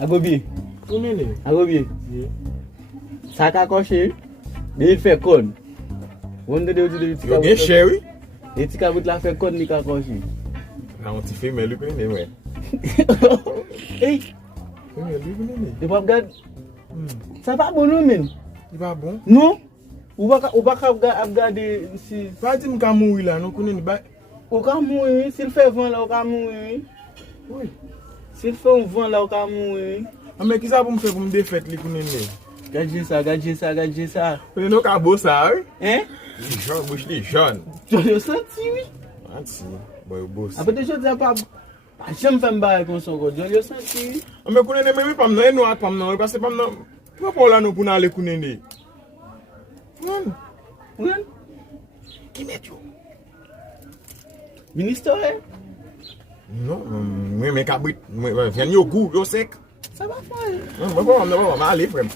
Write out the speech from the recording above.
Agobi. Koumene? Agobi. Ye. Sa ka koche, de il fe kon. Wonde de ou di de tika Yo gen chè, oui? de tika bout la fe kon li ka koche. Nan, ti femelle li koumene, wè. Hey, Femelle li koumene. de pap gad. Sa pa bon nou men. Di pa bon? Non? Ou baka ap gade si... Pa di m ka moui la, nou koumene ba... Ou ka moui, s'il fe van la ou ka moui. Oui. S'il fe un van la ou ka moui. Ame ki sa pou m fe pou m defet li koumene? Gadje sa. Koumene nou ka bo sa, oui? Hein? Li jon, bouch li jon. Jol yo senti, oui. Anti, boy yo bo sa. Apre de jodi a pa jem fèm baye kon son ko. Jol yo senti, oui. Ame koumene mè mi pam nan, e nou ak pam nan, parce pam nan... Pou pa pou la nou pou nan ale koumene? Ouyen? Ki met yo? Minister, eh? Non, mwen men kabrit. Mwen ven yo gou, yo sek. Sa va fwa, eh? Mwen pa mwen ale frem.